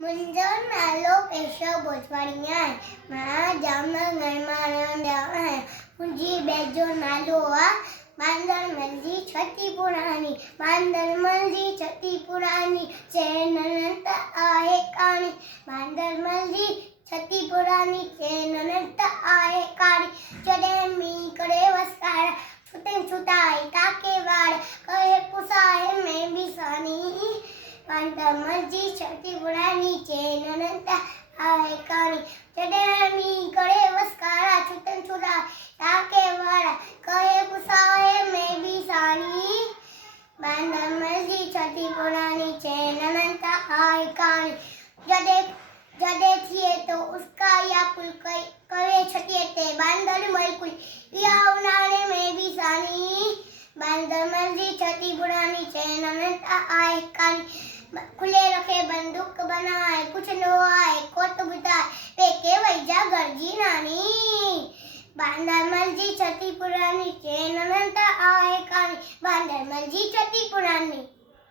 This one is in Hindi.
मुंहिंजो नालो केशव भोजवाणी आहे। मां जामनगर मां रहंदड़ आहियां। मुंहिंजी ॿेट जो नालो आहे बांदरमल जी छटी पुराणी। बांदरमल जी छटी पुराणी चैन त आहे काणी। बांदरमल जी छटी पुराणी चैन त आहे काणी। जॾहिं मींहुं करे वसकारा छुटे छुटाए ताके वार कहे पुसाए में बि सानी। बांदरमल जी छटी पुराणी चैन त आहे काणी। जॾहिं मींहुं करे वसकारा छुटे छुटाए ताके वार कहे पुसाए में बि सानी। बांदरमल जी छटी पुराणी चैन त आहे काणी। जॾहिं थिए तो उसका या पुल करे छटिए ते बांदरमल कुल या उन्हारे में बि सानी। बांदरमल जी छटी पुराणी चैन त आहे काणी। खुले रखे बंदूक बनाए पुछंदो आहे कोट ॿुधाए पेके वई जा घर जी नानी। बांदरमल जी छटी पुराणी चैन त आहे काणी। बांदरमल जी छटी पुराणी।